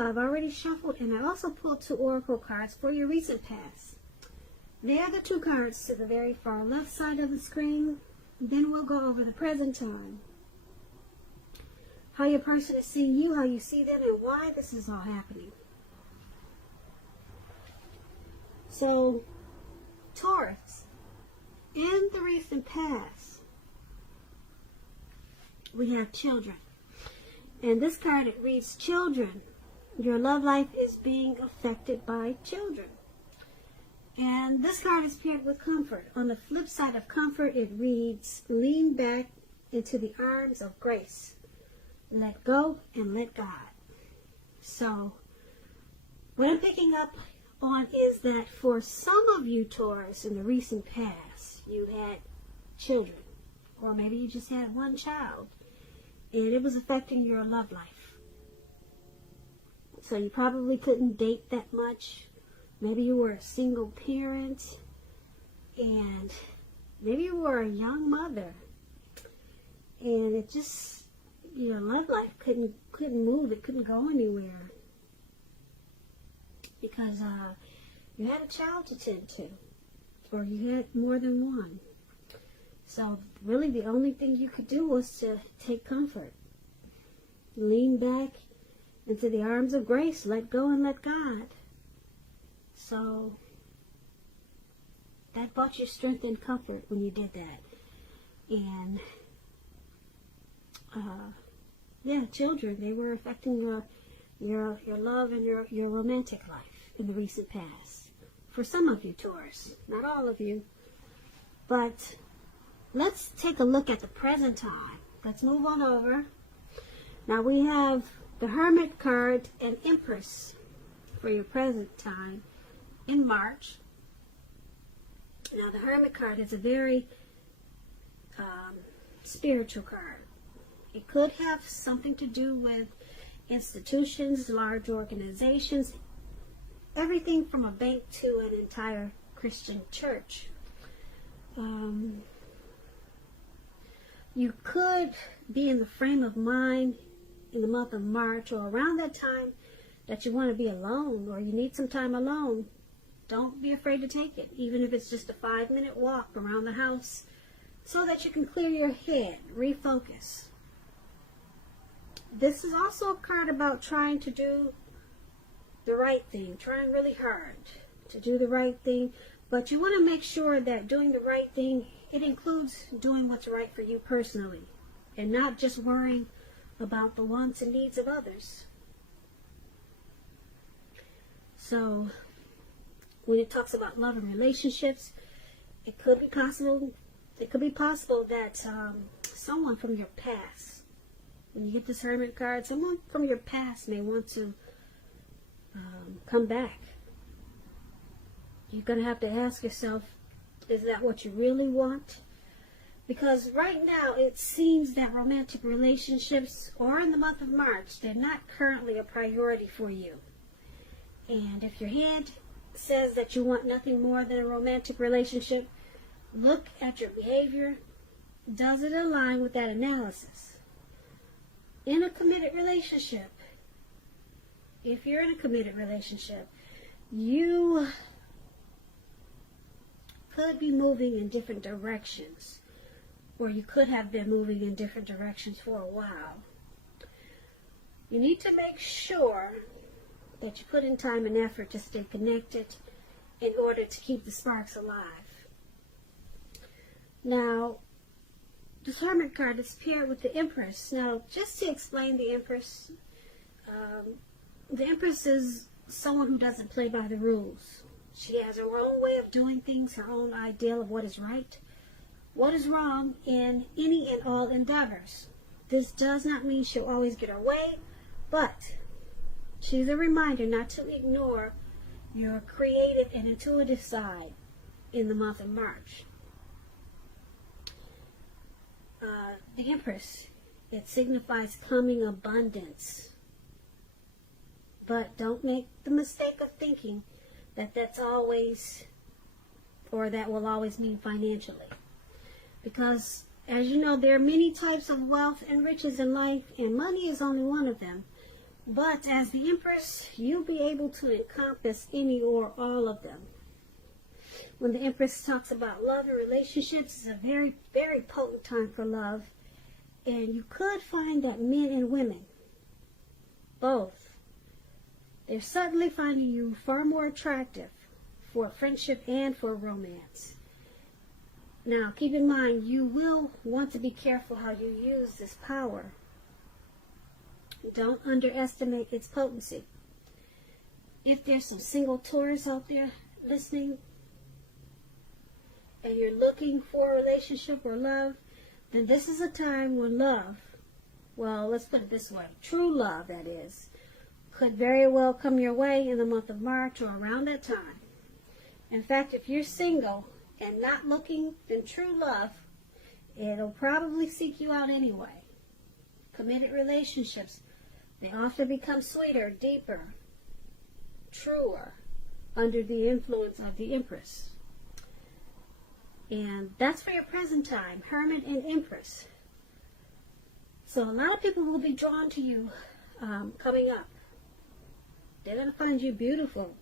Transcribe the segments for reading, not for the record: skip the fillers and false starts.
I've already shuffled, and I also pulled 2 oracle cards for your recent past. They are the 2 cards to the very far left side of the screen. Then we'll go over the present time. How your person is seeing you, how you see them, and why this is all happening. So, Taurus, in the recent past, we have children. And this card, it reads, children. Your love life is being affected by children. And this card is paired with comfort. On the flip side of comfort, it reads, lean back into the arms of grace. Let go and let God. So, what I'm picking up on is that for some of you, Taurus, in the recent past, you had children. Or maybe you just had one child. And it was affecting your love life. So you probably couldn't date that much. Maybe you were a single parent. And maybe you were a young mother. And it just, your love life couldn't move. It couldn't go anywhere. Because you had a child to tend to. Or you had more than one. So really the only thing you could do was to take comfort. Lean back into the arms of grace. Let go and let God. So that brought you strength and comfort when you did that. And yeah, children, they were affecting your love and your romantic life in the recent past. For some of you, Taurus, not all of you. But let's take a look at the present time. Let's move on over. Now we have the Hermit card and Empress for your present time in March. Now the Hermit card is a very spiritual card. It could have something to do with institutions, large organizations, everything from a bank to an entire Christian church. You could be in the frame of mind in the month of March or around that time that you want to be alone or you need some time alone. Don't be afraid to take it, even if it's just a 5-minute walk around the house so that you can clear your head, refocus. This is also a card about trying to do the right thing, trying really hard to do the right thing, but you want to make sure that doing the right thing, it includes doing what's right for you personally and not just worrying about the wants and needs of others. So when it talks about love and relationships, it could be possible that someone from your past, when you get this Hermit card, someone from your past may want to come back. You're going to have to ask yourself, is that what you really want? Because right now it seems that romantic relationships, or in the month of March, they're not currently a priority for you. And if your head says that you want nothing more than a romantic relationship, look at your behavior. Does it align with that analysis? In a committed relationship, if you're in a committed relationship, you could be moving in different directions, or you could have been moving in different directions for a while. You need to make sure that you put in time and effort to stay connected in order to keep the sparks alive. Now, this Hermit card is paired with the Empress. Now, just to explain the Empress is someone who doesn't play by the rules. She has her own way of doing things, her own ideal of what is right, what is wrong in any and all endeavors. This does not mean she'll always get her way, but she's a reminder not to ignore your creative and intuitive side in the month of March. The Empress, it signifies coming abundance. But don't make the mistake of thinking that that's always, or that will always mean financially. Because, as you know, there are many types of wealth and riches in life, and money is only one of them. But as the Empress, you'll be able to encompass any or all of them. When the Empress talks about love and relationships, it's a very, very potent time for love. And you could find that men and women, both, they're suddenly finding you far more attractive for friendship and for romance. Now, keep in mind, you will want to be careful how you use this power. Don't underestimate its potency. If there's some single Taurus out there listening, and you're looking for a relationship or love, then this is a time when love, well, let's put it this way, true love, that is, could very well come your way in the month of March or around that time. In fact, if you're single and not looking, then true love, it'll probably seek you out anyway. Committed relationships, they often become sweeter, deeper, truer under the influence of the Empress. And that's for your present time, Hermit and Empress. So a lot of people will be drawn to you coming up. They're going to find you beautiful.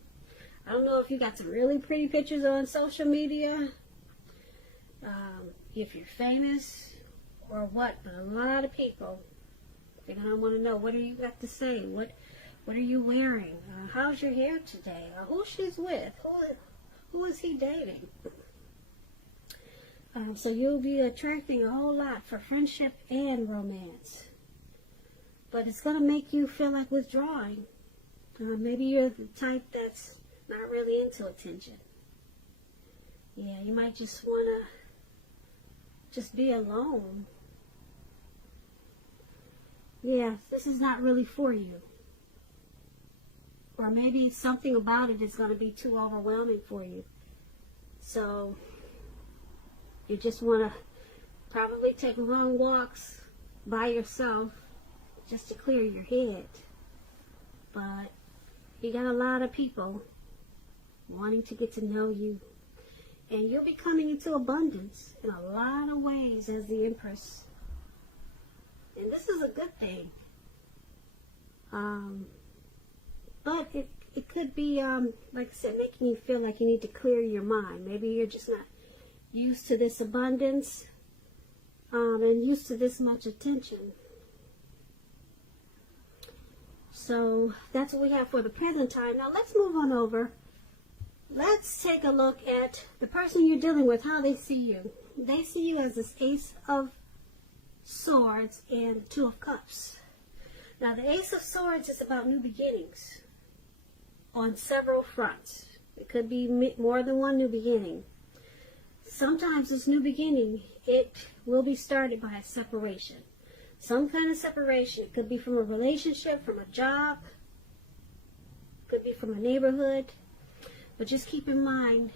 I don't know if you got some really pretty pictures on social media, if you're famous or what, but a lot of people, they're going to want to know, what do you got to say? What are you wearing? How's your hair today? Who she's with? Who is he dating? So you'll be attracting a whole lot for friendship and romance. But it's going to make you feel like withdrawing. Maybe you're the type that's not really into attention. Yeah, you might just want to just be alone. Yeah, this is not really for you. Or maybe something about it is going to be too overwhelming for you. So you just want to probably take long walks by yourself just to clear your head. But you got a lot of people wanting to get to know you. And you'll be coming into abundance in a lot of ways as the Empress. And this is a good thing. But it could be, like I said, making you feel like you need to clear your mind. Maybe you're just not used to this abundance and used to this much attention. So that's what we have for the present time. Now let's move on over. Let's take a look at the person you're dealing with, how they see you. They see you as this Ace of Swords and Two of Cups. Now the Ace of Swords is about new beginnings on several fronts. It could be more than one new beginning. Sometimes this new beginning, it will be started by a separation. Some kind of separation. It could be from a relationship, from a job, could be from a neighborhood. But just keep in mind,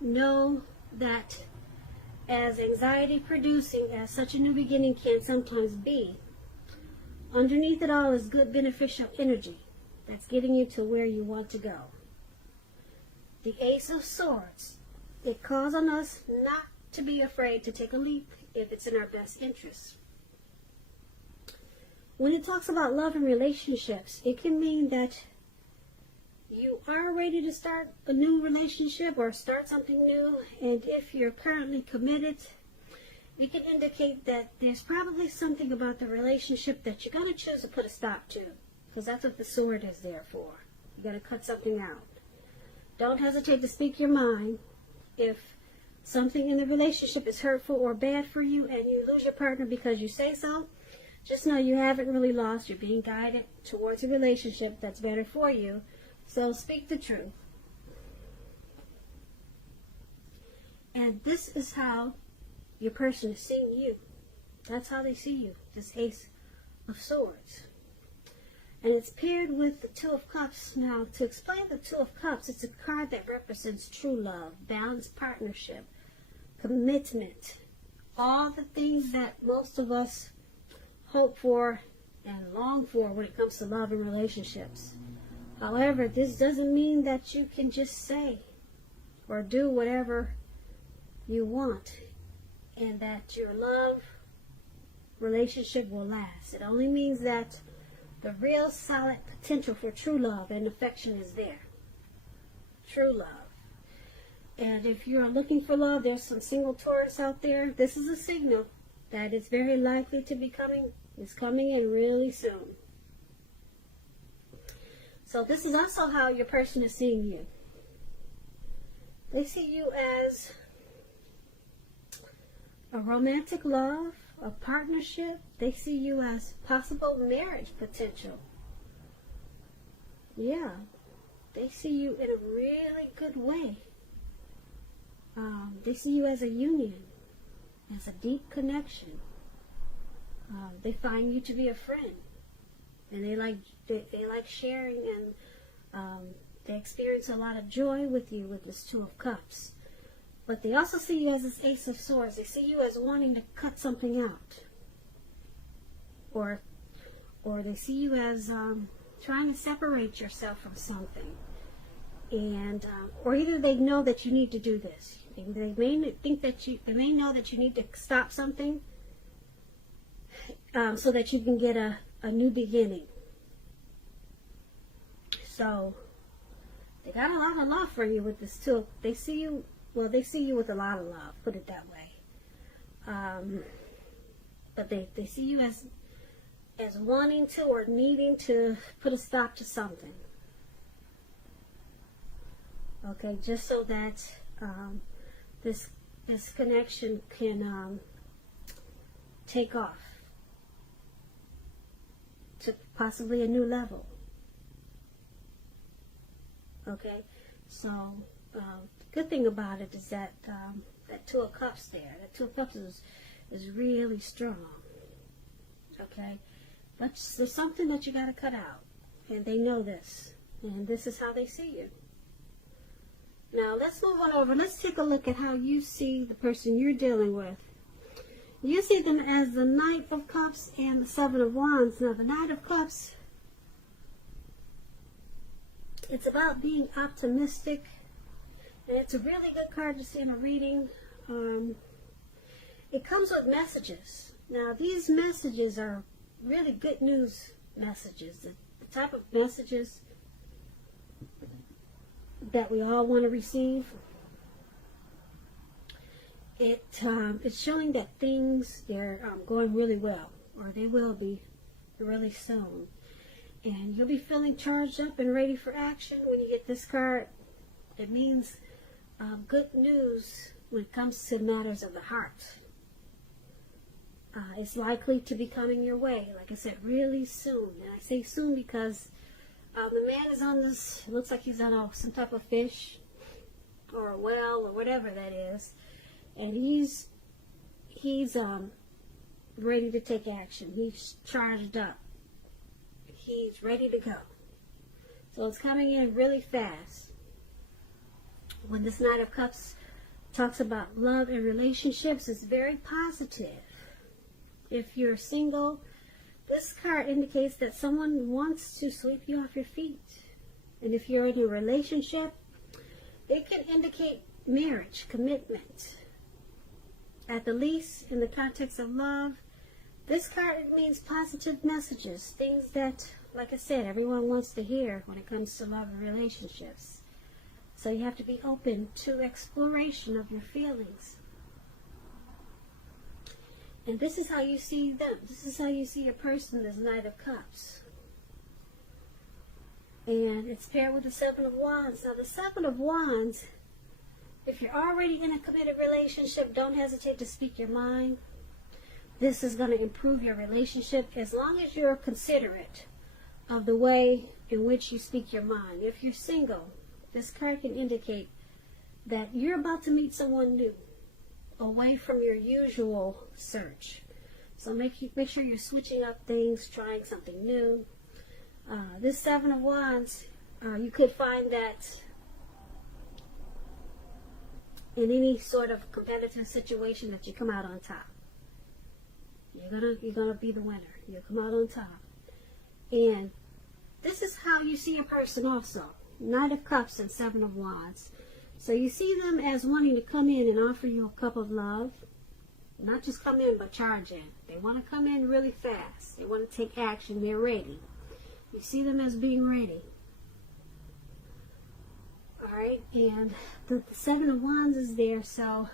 know that as anxiety producing as such a new beginning can sometimes be, underneath it all is good beneficial energy that's getting you to where you want to go. The Ace of Swords, it calls on us not to be afraid to take a leap if it's in our best interest. When it talks about love and relationships, it can mean that you are ready to start a new relationship or start something new, and if you're currently committed, it can indicate that there's probably something about the relationship that you're going to choose to put a stop to, because that's what the sword is there for. You got to cut something out. Don't hesitate to speak your mind. If something in the relationship is hurtful or bad for you and you lose your partner because you say so, just know you haven't really lost. You're being guided towards a relationship that's better for you. So speak the truth. And this is how your person is seeing you. That's how they see you, this Ace of Swords. And it's paired with the Two of Cups. Now, to explain the Two of Cups, it's a card that represents true love, balanced partnership, commitment, all the things that most of us hope for and long for when it comes to love and relationships. However, this doesn't mean that you can just say or do whatever you want and that your love relationship will last. It only means that The real solid potential for true love and affection is there. True love. And if you're looking for love, there's some single Taurus out there. This is a signal that it's very likely to be coming. It's coming in really soon. So this is also how your person is seeing you. They see you as a romantic love, a partnership. They see you as possible marriage potential. Yeah. They see you in a really good way. They see you as a union, as a deep connection. They find you to be a friend, and they like sharing, and they experience a lot of joy with you with this Two of Cups. But they also see you as this Ace of Swords. They see you as wanting to cut something out, or they see you as trying to separate yourself from something, and or either they know that you need to do this. They may think that they may know that you need to stop something so that you can get a new beginning. So they got a lot of love for you with this too. They see you, well, they see you with a lot of love, put it that way. But they see you as wanting to or needing to put a stop to something. Okay, just so that this connection can take off to possibly a new level. Okay, so the good thing about it is that that Two of Cups there, that Two of Cups is really strong. Okay, but there's something that you got to cut out, and they know this, and this is how they see you. Now let's move on over. Let's take a look at how you see the person you're dealing with. You see them as the Knight of Cups and the Seven of Wands. Now the Knight of Cups, it's about being optimistic, and it's a really good card to see in a reading. It comes with messages. Now these messages are really good news messages, the type of messages that we all want to receive. It's showing that things, they're going really well, or they will be really soon. And you'll be feeling charged up and ready for action when you get this card. It means good news when it comes to matters of the heart. It's likely to be coming your way, like I said, really soon. And I say soon because the man is on this, it looks like he's on some type of fish or a well or whatever that is. And he's ready to take action. He's charged up. He's ready to go. So it's coming in really fast. When this Knight of Cups talks about love and relationships, it's very positive. If you're single, this card indicates that someone wants to sweep you off your feet. And if you're in a relationship, it can indicate marriage, commitment. At the least, in the context of love, this card means positive messages, things that, like I said, everyone wants to hear when it comes to love and relationships. So you have to be open to exploration of your feelings. And this is how you see them. This is how you see a person, this Knight of Cups. And it's paired with the Seven of Wands. Now the Seven of Wands, if you're already in a committed relationship, don't hesitate to speak your mind. This is going to improve your relationship as long as you're considerate of the way in which you speak your mind. If you're single, this card can indicate that you're about to meet someone new, away from your usual search. So make sure you're switching up things, trying something new. This Seven of Wands, you could find that in any sort of competitive situation that you come out on top. You're gonna be the winner. You'll come out on top. And this is how you see a person also. Knight of Cups and Seven of Wands. So you see them as wanting to come in and offer you a cup of love. Not just come in, but charge in. They want to come in really fast. They want to take action. They're ready. You see them as being ready. Alright, and the Seven of Wands is there, so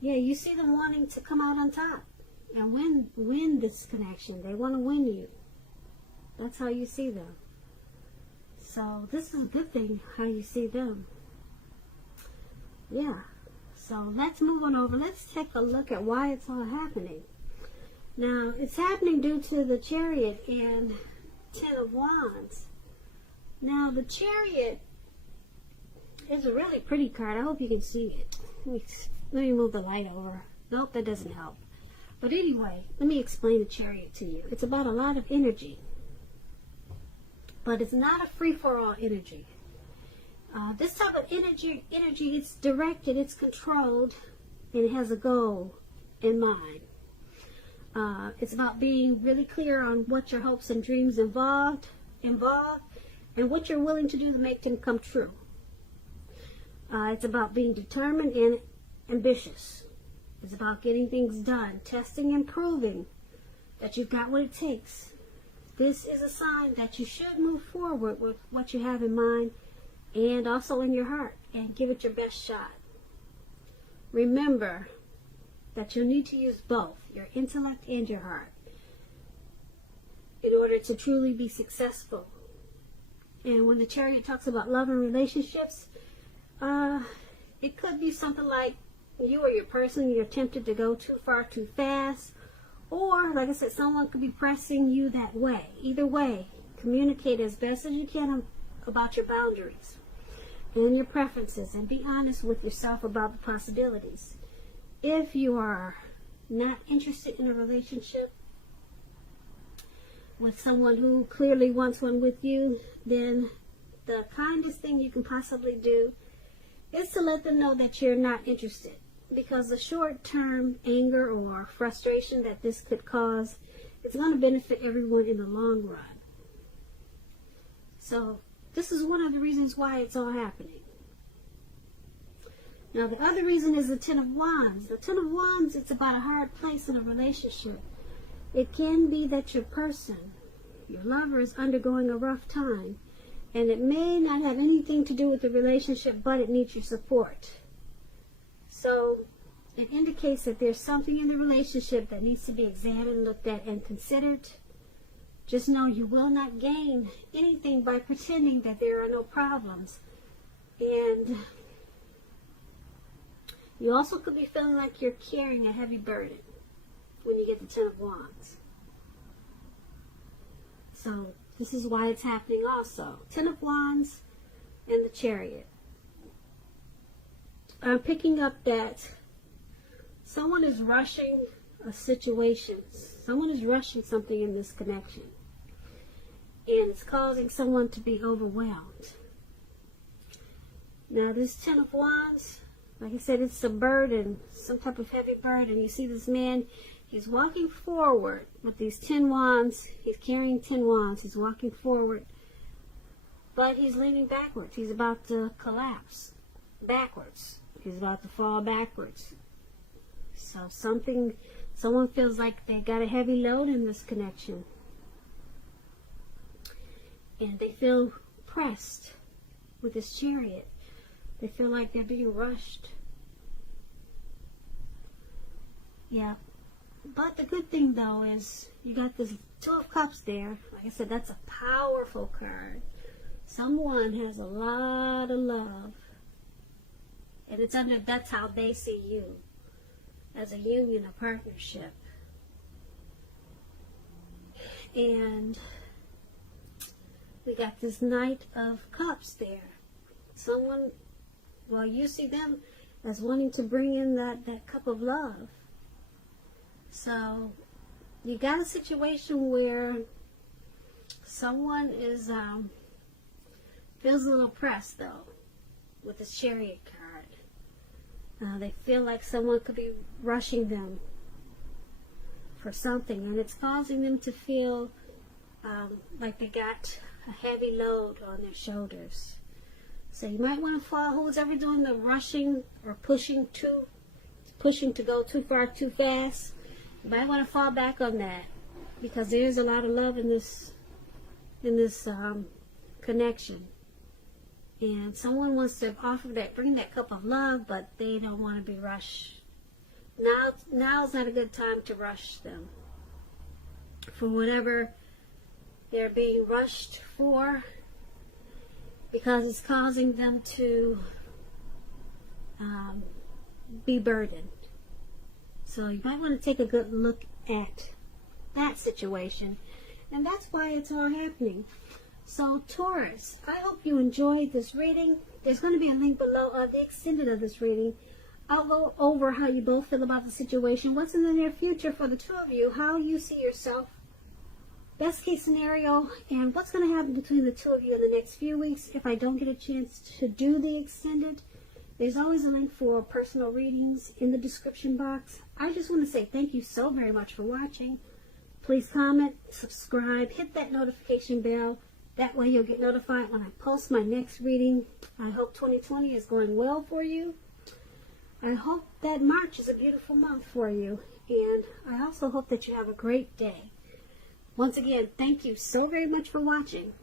yeah, you see them wanting to come out on top and win this connection. They want to win you. That's how you see them. So this is a good thing, how you see them. Yeah. So let's move on over. Let's take a look at why it's all happening. Now, it's happening due to the Chariot and Ten of Wands. Now, the Chariot is a really pretty card. I hope you can see it. Let me move the light over. Nope, that doesn't help. But anyway, let me explain the Chariot to you. It's about a lot of energy. But it's not a free-for-all energy. This type of energy, it's directed, it's controlled, and it has a goal in mind. It's about being really clear on what your hopes and dreams involve, and what you're willing to do to make them come true. It's about being determined and ambitious. It's about getting things done, testing and proving that you've got what it takes. This is a sign that you should move forward with what you have in mind and also in your heart, and give it your best shot. Remember that you'll need to use both your intellect and your heart in order to truly be successful. And when the Chariot talks about love and relationships, it could be something like you or your person, you're tempted to go too far too fast, or like I said, someone could be pressing you that way. Either way, communicate as best as you can about your boundaries and your preferences, and be honest with yourself about the possibilities. If you are not interested in a relationship with someone who clearly wants one with you, then the kindest thing you can possibly do is to let them know that you're not interested, because the short-term anger or frustration that this could cause is going to benefit everyone in the long run. So this is one of the reasons why it's all happening. Now, the other reason is the Ten of Wands. The Ten of Wands, it's about a hard place in a relationship. It can be that your person, your lover, is undergoing a rough time, and it may not have anything to do with the relationship, but it needs your support. So it indicates that there's something in the relationship that needs to be examined, looked at, and considered. Just know you will not gain anything by pretending that there are no problems. And you also could be feeling like you're carrying a heavy burden when you get the Ten of Wands. So this is why it's happening also. Ten of Wands and the Chariot. I'm picking up that someone is rushing a situation. Someone is rushing something in this connection. And it's causing someone to be overwhelmed. Now this Ten of Wands, like I said, it's a burden, some type of heavy burden. You see this man, he's walking forward with these 10 wands. He's carrying 10 wands. He's walking forward, but he's leaning backwards. He's about to collapse backwards. He's about to fall backwards. So someone feels like they got a heavy load in this connection. And they feel pressed with this Chariot. They feel like they're being rushed. Yeah. But the good thing, though, is you got this Two of Cups there. Like I said, that's a powerful card. Someone has a lot of love. And that's how they see you. As a union, a partnership. And we got this Knight of Cups there. Someone, well, you see them as wanting to bring in that cup of love. So you got a situation where someone is feels a little pressed, though, with this Chariot card. They feel like someone could be rushing them for something, and it's causing them to feel like they got a heavy load on their shoulders. So you might want to follow who's ever doing the rushing or pushing to go too far too fast. You might want to fall back on that, because there's a lot of love in this in this connection. And someone wants to offer that, bring that cup of love, but they don't want to be rushed. Now's not a good time to rush them for whatever they're being rushed for, because it's causing them to be burdened. So you might want to take a good look at that situation, and that's why it's all happening. So Taurus, I hope you enjoyed this reading. There's going to be a link below of the extended of this reading. I'll go over how you both feel about the situation, what's in the near future for the two of you, how you see yourself, best case scenario, and what's going to happen between the two of you in the next few weeks. If I don't get a chance to do the extended, there's always a link for personal readings in the description box. I just want to say thank you so very much for watching. Please comment, subscribe, hit that notification bell. That way you'll get notified when I post my next reading. I hope 2020 is going well for you. I hope that March is a beautiful month for you. And I also hope that you have a great day. Once again, thank you so very much for watching.